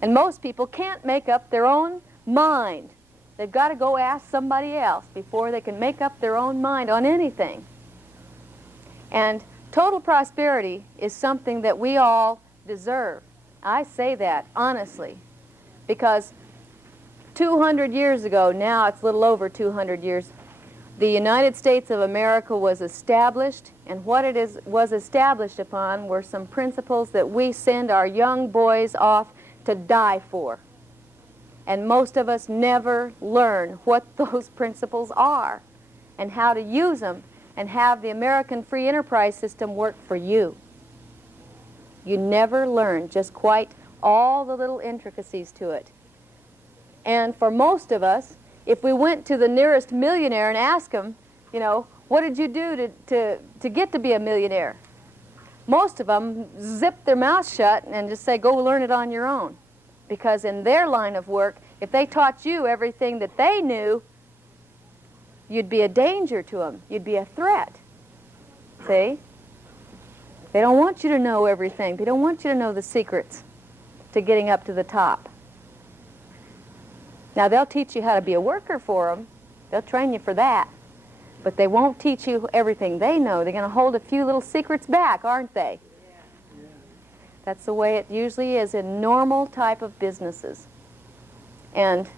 And most people can't make up their own mind. They've got to go ask somebody else before they can make up their own mind on anything. And total prosperity is something that we all deserve. I say that honestly, because 200 years ago, now it's a little over 200 years, the United States of America was established, and what it was established upon were some principles that we send our young boys off to die for. And most of us never learn what those principles are and how to use them and have the American free enterprise system work for you. You never learn just quite all the little intricacies to it. And for most of us, if we went to the nearest millionaire and asked him, you know, what did you do to get to be a millionaire? Most of them zip their mouth shut and just say, go learn it on your own. Because in their line of work, if they taught you everything that they knew, you'd be a danger to them. You'd be a threat. See? They don't want you to know everything. They don't want you to know the secrets to getting up to the top. Now, they'll teach you how to be a worker for them. They'll train you for that. But they won't teach you everything they know. They're going to hold a few little secrets back, aren't they? That's the way it usually is in normal type of businesses. And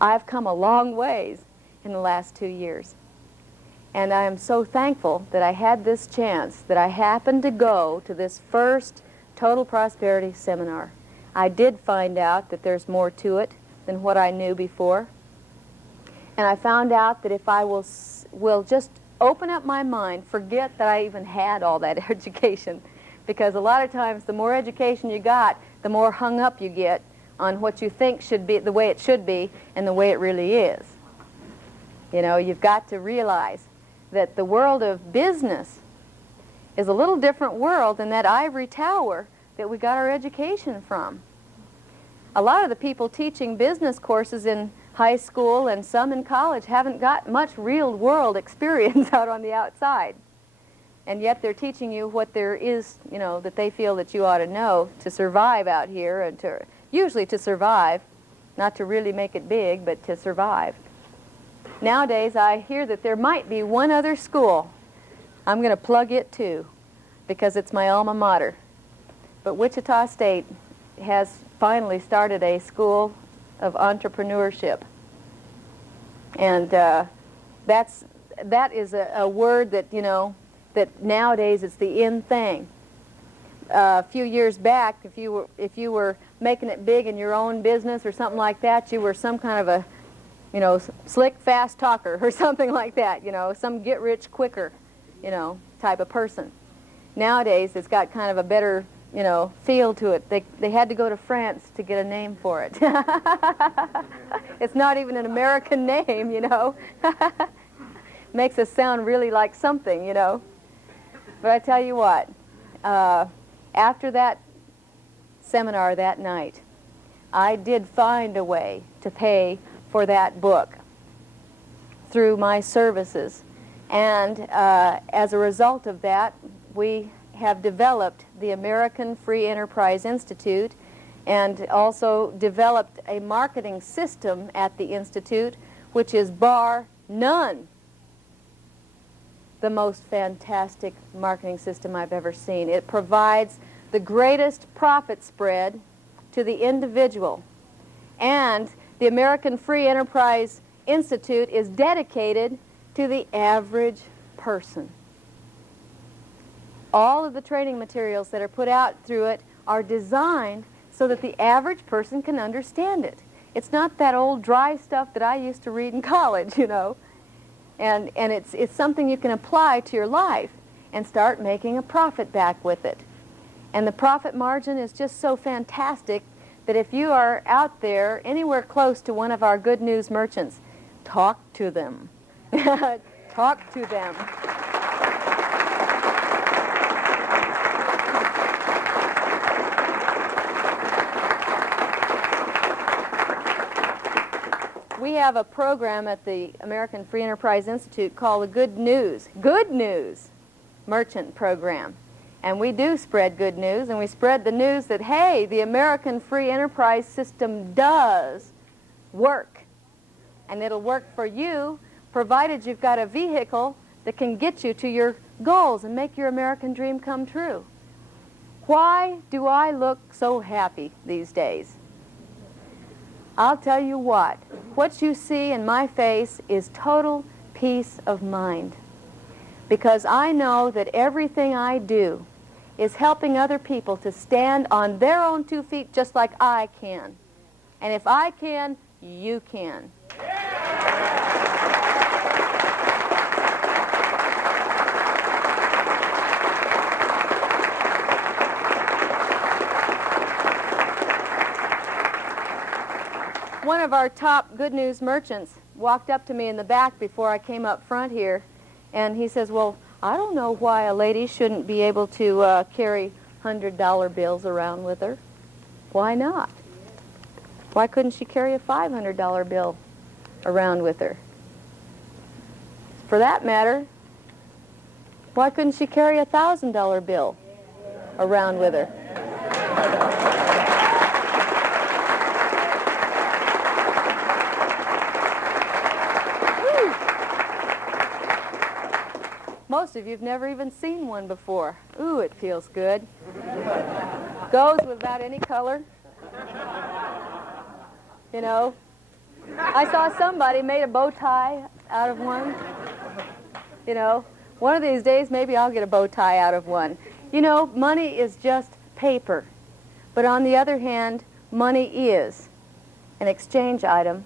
I've come a long ways in the last 2 years. And I am so thankful that I had this chance, that I happened to go to this first Total Prosperity Seminar. I did find out that there's more to it than what I knew before. And I found out that if I will just open up my mind, forget that I even had all that education. Because a lot of times the more education you got, the more hung up you get on what you think should be the way it should be and the way it really is. You know, you've got to realize that the world of business is a little different world than that ivory tower that we got our education from. A lot of the people teaching business courses in high school and some in college haven't got much real world experience out on the outside. And yet they're teaching you what there is, you know, that they feel that you ought to know to survive out here, and usually to survive, not to really make it big, but to survive. Nowadays, I hear that there might be one other school. I'm going to plug it too, because it's my alma mater. But Wichita State has finally started a school of entrepreneurship. And that is a word that, you know, that nowadays it's the in thing. A few years back, if you were making it big in your own business or something like that, you were some kind of a, you know, slick, fast talker or something like that, you know, some get-rich-quicker, you know, type of person. Nowadays, it's got kind of a better, you know, feel to it. They had to go to France to get a name for it. It's not even an American name, you know. Makes us sound really like something, you know. But I tell you what, after that seminar that night, I did find a way to pay for that book through my services. And as a result of that, we have developed the American Free Enterprise Institute and also developed a marketing system at the Institute which is bar none the most fantastic marketing system I've ever seen. It provides the greatest profit spread to the individual. And the American Free Enterprise Institute is dedicated to the average person. All of the training materials that are put out through it are designed so that the average person can understand it. It's not that old dry stuff that I used to read in college, you know. And it's something you can apply to your life and start making a profit back with it. And the profit margin is just so fantastic that if you are out there anywhere close to one of our Good News merchants, talk to them. Talk to them. We have a program at the American Free Enterprise Institute called the Good News Merchant Program. And we do spread good news, and we spread the news that, hey, the American Free Enterprise system does work. And it'll work for you, provided you've got a vehicle that can get you to your goals and make your American dream come true. Why do I look so happy these days? I'll tell you what. What you see in my face is total peace of mind. Because I know that everything I do is helping other people to stand on their own 2 feet just like I can. And if I can, you can. One of our top Good News merchants walked up to me in the back before I came up front here, and he says, well, I don't know why a lady shouldn't be able to carry $100 bills around with her. Why not? Why couldn't she carry a $500 bill around with her? For that matter, why couldn't she carry a $1,000 bill around with her? Most of you have never even seen one before. Ooh, it feels good. Goes without any color. You know, I saw somebody made a bow tie out of one. You know, one of these days maybe I'll get a bow tie out of one. You know, money is just paper. But on the other hand, money is an exchange item.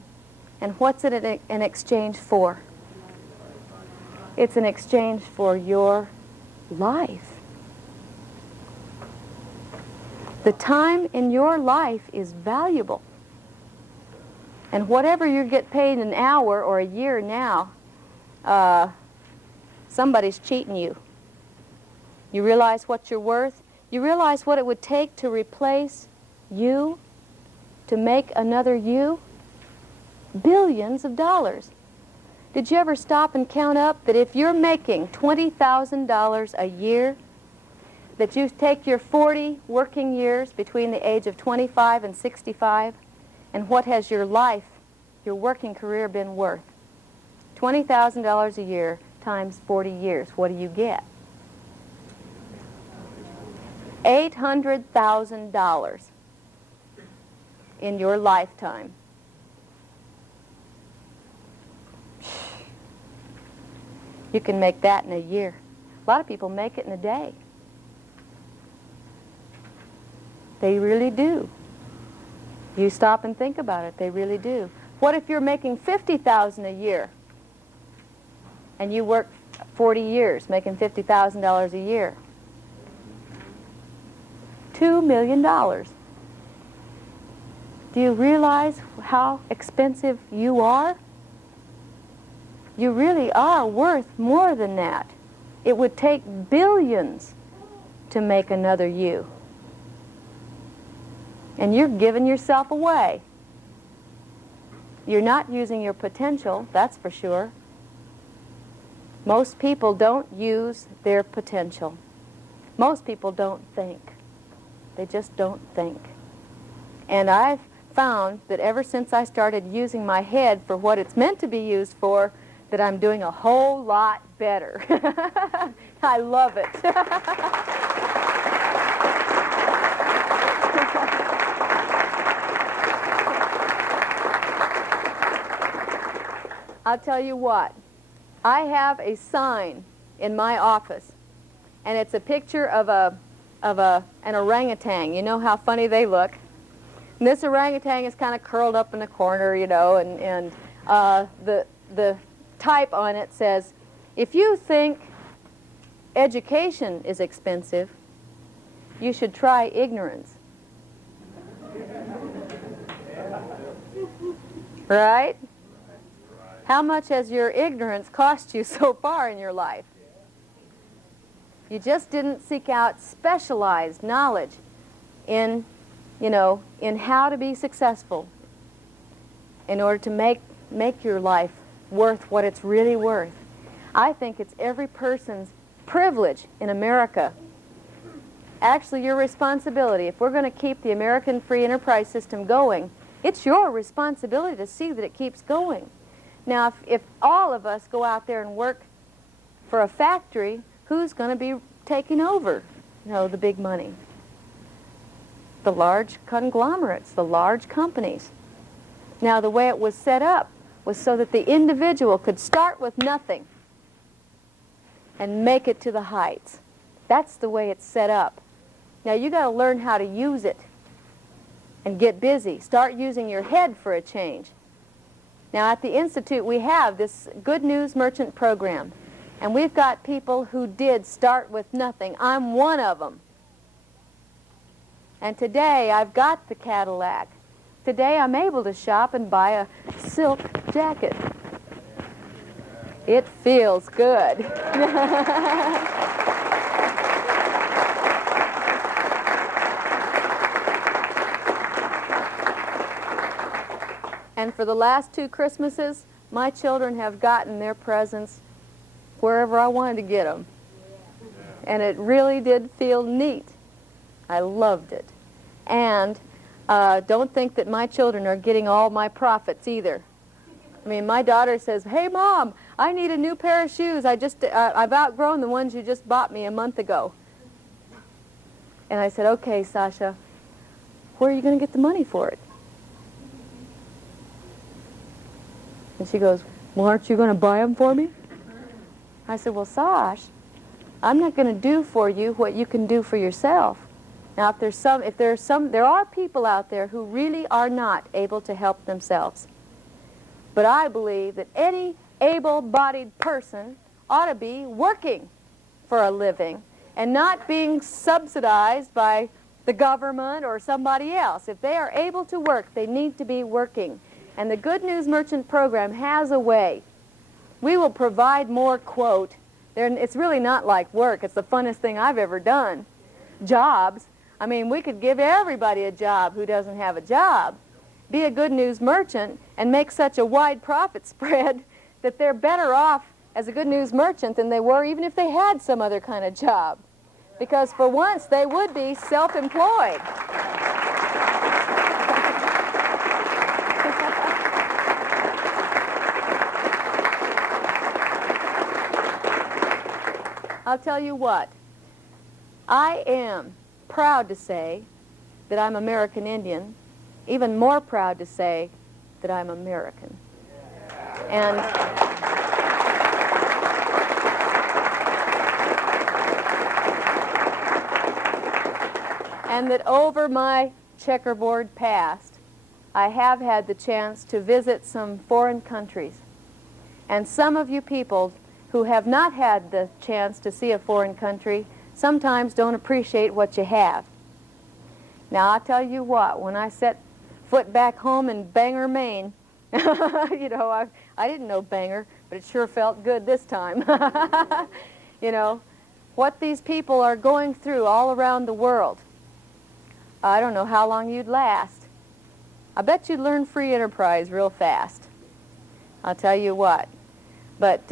And what's it an exchange for? It's an exchange for your life. The time in your life is valuable. And whatever you get paid an hour or a year now, somebody's cheating you. You realize what you're worth? You realize what it would take to replace you, to make another you? Billions of dollars. Did you ever stop and count up that if you're making $20,000 a year, that you take your 40 working years between the age of 25 and 65, and what has your life, your working career been worth? $20,000 a year times 40 years. What do you get? $800,000 in your lifetime. You can make that in a year. A lot of people make it in a day. They really do. You stop and think about it. They really do. What if you're making $50,000 a year and you work 40 years making $50,000 a year? $2 million. Do you realize how expensive you are? You really are worth more than that. It would take billions to make another you. And you're giving yourself away. You're not using your potential, that's for sure. Most people don't use their potential. Most people don't think. They just don't think. And I've found that ever since I started using my head for what it's meant to be used for, that I'm doing a whole lot better. I love it. I'll tell you what, I have a sign in my office, and it's a picture of an orangutan. You know how funny they look? And this orangutan is kind of curled up in the corner, you know, and the type on it says, if you think education is expensive, you should try ignorance. Right? How much has your ignorance cost you so far in your life? You just didn't seek out specialized knowledge in, you know, in how to be successful in order to make your life worth what it's really worth. I think it's every person's privilege in America, actually your responsibility. If we're going to keep the American free enterprise system going, it's your responsibility to see that it keeps going. Now, if all of us go out there and work for a factory, who's going to be taking over, you know, the big money? The large conglomerates, the large companies. Now, the way it was set up was so that the individual could start with nothing and make it to the heights. That's the way it's set up. Now, you got to learn how to use it and get busy. Start using your head for a change. Now, at the Institute, we have this Good News Merchant program, and we've got people who did start with nothing. I'm one of them. And today, I've got the Cadillac. Today, I'm able to shop and buy a silk jacket. It feels good. And for the last 2 Christmases, my children have gotten their presents wherever I wanted to get them. And it really did feel neat. I loved it. And don't think that my children are getting all my profits either. I mean, my daughter says, hey, Mom, I need a new pair of shoes. I've outgrown the ones you just bought me a month ago. And I said, okay, Sasha, where are you going to get the money for it? And she goes, well, aren't you going to buy them for me? I said, well, Sash, I'm not going to do for you what you can do for yourself. Now, there are people out there who really are not able to help themselves. But I believe that any able-bodied person ought to be working for a living and not being subsidized by the government or somebody else. If they are able to work, they need to be working. And the Good News Merchant program has a way. We will provide more, quote, it's really not like work. It's the funnest thing I've ever done. Jobs. I mean, we could give everybody a job who doesn't have a job. Be a Good News Merchant and make such a wide profit spread that they're better off as a Good News Merchant than they were even if they had some other kind of job. Because for once, they would be self-employed. I'll tell you what, I am proud to say that I'm American Indian, even more proud to say that I'm American. And that over my checkerboard past, I have had the chance to visit some foreign countries. And some of you people who have not had the chance to see a foreign country sometimes don't appreciate what you have. Now, I'll tell you what, when I set foot back home in Bangor, Maine, you know, I didn't know Bangor, but it sure felt good this time. You know, what these people are going through all around the world. I don't know how long you'd last. I bet you'd learn free enterprise real fast. I'll tell you what. But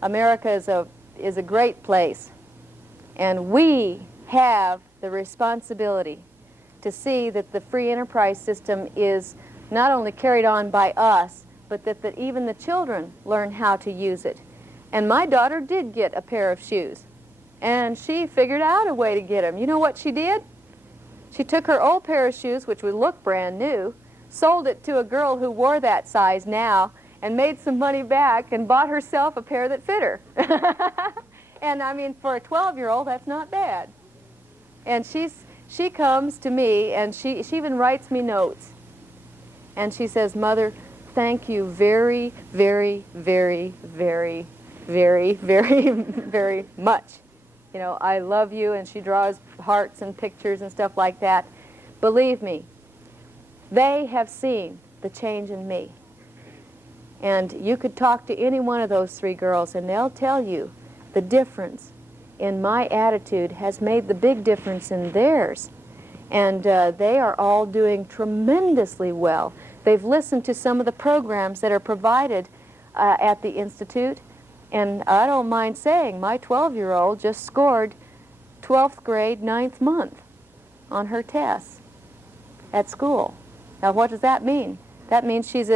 America is a great place, and we have the responsibility to see that the free enterprise system is not only carried on by us, but that even the children learn how to use it. And my daughter did get a pair of shoes, and she figured out a way to get them. You know what she did? She took her old pair of shoes, which would look brand new, sold it to a girl who wore that size now, and made some money back and bought herself a pair that fit her. And I mean, for a 12-year-old, that's not bad. And she comes to me, and she even writes me notes. And she says, Mother, thank you very, very, very, very, very, very, very much. You know, I love you, and she draws hearts and pictures and stuff like that. Believe me, they have seen the change in me. And you could talk to any one of those 3 girls, and they'll tell you the difference in my attitude has made the big difference in theirs. And they are all doing tremendously well. They've listened to some of the programs that are provided at the Institute, and I don't mind saying my 12-year-old just scored 12th grade 9th month on her tests at school. Now what does that mean? That means she's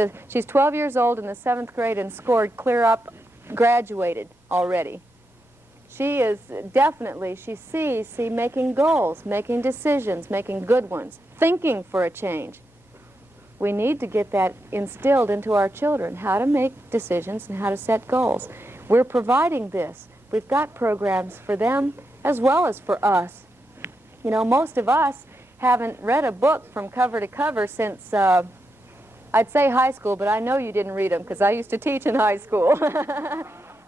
12 years old in the 7th grade and scored clear up, graduated already. She is definitely, she sees making goals, making decisions, making good ones, thinking for a change. We need to get that instilled into our children, how to make decisions and how to set goals. We're providing this. We've got programs for them as well as for us. You know, most of us haven't read a book from cover to cover since, I'd say high school, but I know you didn't read them because I used to teach in high school.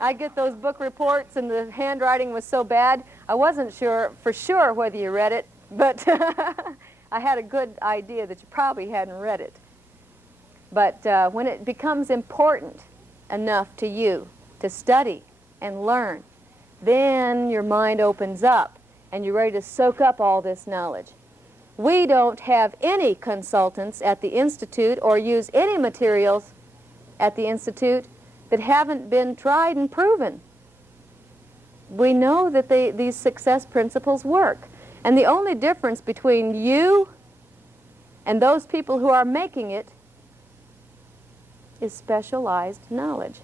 I get those book reports and the handwriting was so bad, I wasn't sure for sure whether you read it, but I had a good idea that you probably hadn't read it. But when it becomes important enough to you to study and learn, then your mind opens up and you're ready to soak up all this knowledge. We don't have any consultants at the Institute or use any materials at the Institute that haven't been tried and proven. We know that these success principles work. And the only difference between you and those people who are making it is specialized knowledge.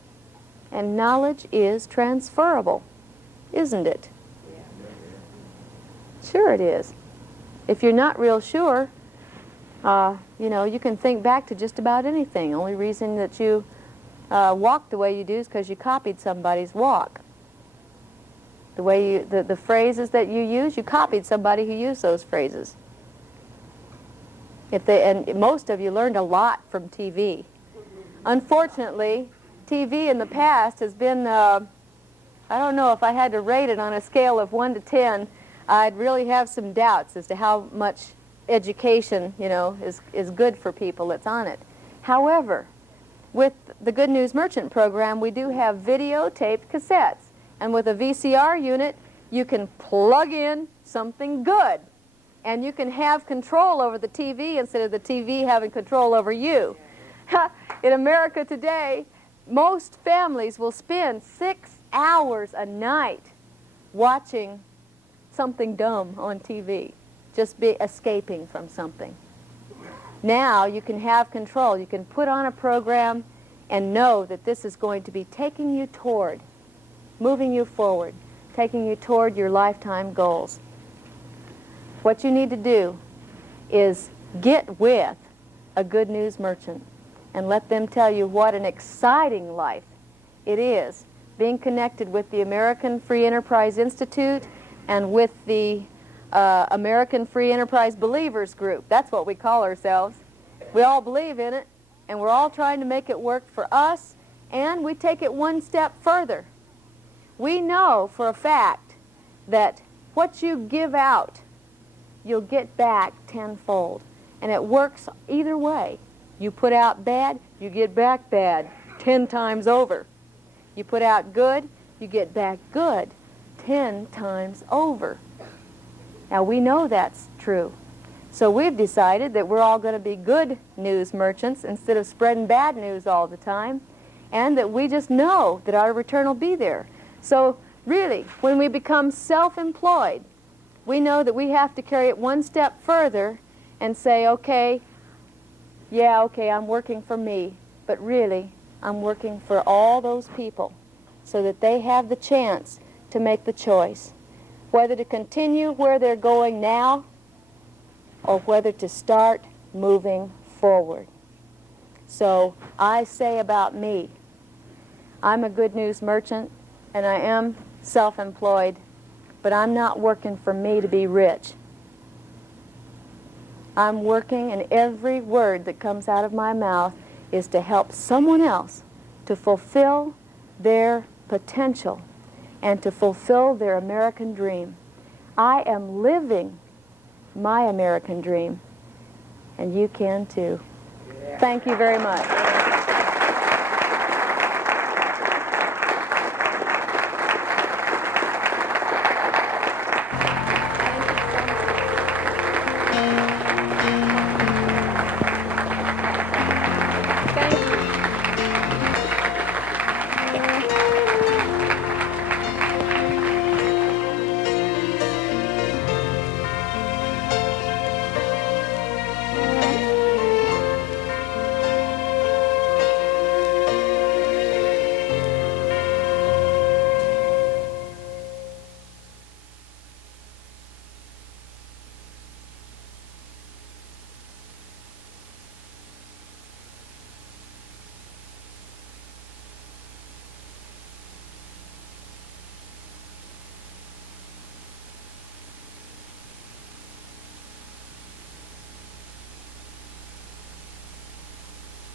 And knowledge is transferable, isn't it? Sure it is. If you're not real sure, you know, you can think back to just about anything. The only reason that you walk the way you do is because you copied somebody's walk. The way the phrases that you use, you copied somebody who used those phrases. And most of you learned a lot from TV. Unfortunately, TV in the past has been, I don't know, if I had to rate it on a scale of 1 to 10, I'd really have some doubts as to how much education, you know, is good for people that's on it. However, with the Good News Merchant program, we do have videotaped cassettes. And with a VCR unit, you can plug in something good. And you can have control over the TV instead of the TV having control over you. In America today, most families will spend 6 hours a night watching something dumb on TV, just escaping from something. Now you can have control. You can put on a program and know that this is going to be taking you toward, moving you forward, taking you toward your lifetime goals. What you need to do is get with a Good News Merchant and let them tell you what an exciting life it is being connected with the American Free Enterprise Institute and with the American Free Enterprise Believers Group. That's what we call ourselves. We all believe in it, and we're all trying to make it work for us, and we take it one step further. We know for a fact that what you give out, you'll get back tenfold. And it works either way. You put out bad, you get back bad 10 times over. You put out good, you get back good 10 times over. Now we know that's true. So we've decided that we're all going to be good news merchants instead of spreading bad news all the time, and that we just know that our return will be there. So really, when we become self-employed, we know that we have to carry it one step further and say, okay, yeah, okay, I'm working for me, but really, I'm working for all those people so that they have the chance to make the choice, whether to continue where they're going now or whether to start moving forward. So I say about me, I'm a good news merchant and I am self-employed, but I'm not working for me to be rich. I'm working, and every word that comes out of my mouth is to help someone else to fulfill their potential and to fulfill their American dream. I am living my American dream, and you can too. Thank you very much.